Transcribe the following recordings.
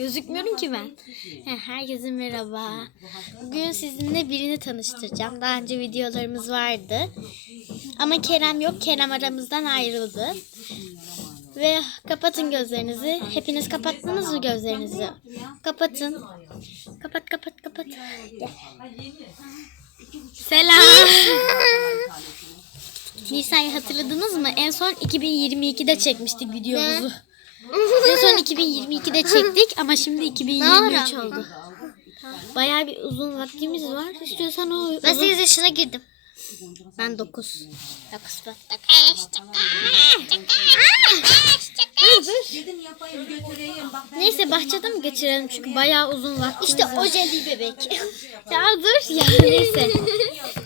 Gözükmüyorum ki ben. He, Herkese merhaba. Bugün sizinle birini tanıştıracağım. Daha önce videolarımız vardı. Ama Kerem yok. Kerem aramızdan ayrıldı. Ve kapatın gözlerinizi. Hepiniz kapattınız mı gözlerinizi? Kapatın. Kapat kapat kapat. Selam. Nisa'yı hatırladınız mı? En son 2022'de çekmiştik videomuzu. En son 2022'de çektik ama şimdi 2023 oldu. Bayağı bir uzun vaktimiz var. İstiyorsan o Ben uzun... 8 yaşına girdim. Ben 9. 9 ben. Dedim yapayım götüreyim. Bak ben Neyse bahçede mi geçirelim çünkü bayağı uzun vaktimiz İşte var. o jelly bebek. Ya dur ya neyse.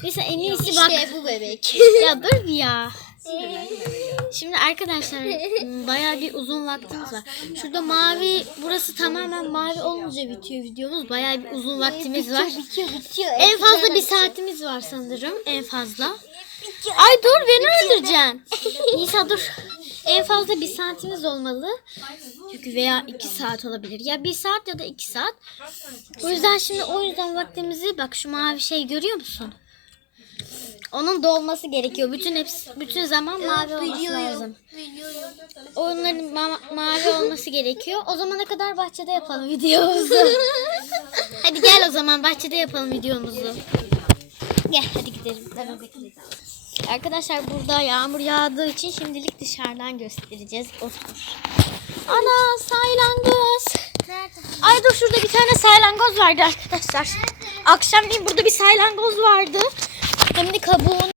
Neyse en iyisi bak. İşte bu bebek. Ya dur ya. Şimdi arkadaşlar m, bayağı bir uzun vaktimiz var. Şurada mavi burası tamamen mavi olunca bitiyor videomuz. Bayağı bir uzun vaktimiz var. Bitiyor bitiyor. En fazla bir saatimiz var sanırım. En fazla. Ay dur beni öldüreceksin. Nisa dur. En fazla bir saatimiz olmalı. Çünkü veya iki saat olabilir. Ya bir saat ya da iki saat. O yüzden şimdi o yüzden vaktimizi bak şu mavi şey görüyor musun? Onun dolması gerekiyor. Bütün hepsi, bütün zaman mavi olması lazım. Onların ma- mavi olması gerekiyor. O zamana kadar bahçede yapalım videomuzu. hadi gel o zaman bahçede yapalım videomuzu. Gel hadi gidelim. Arkadaşlar burada yağmur yağdığı için şimdilik dışarıdan göstereceğiz. Otur. Ana saylangoz. Ay dur şurada bir tane saylangoz vardı arkadaşlar. Akşamleyin burada bir saylangoz vardı. Hem de kabuğunu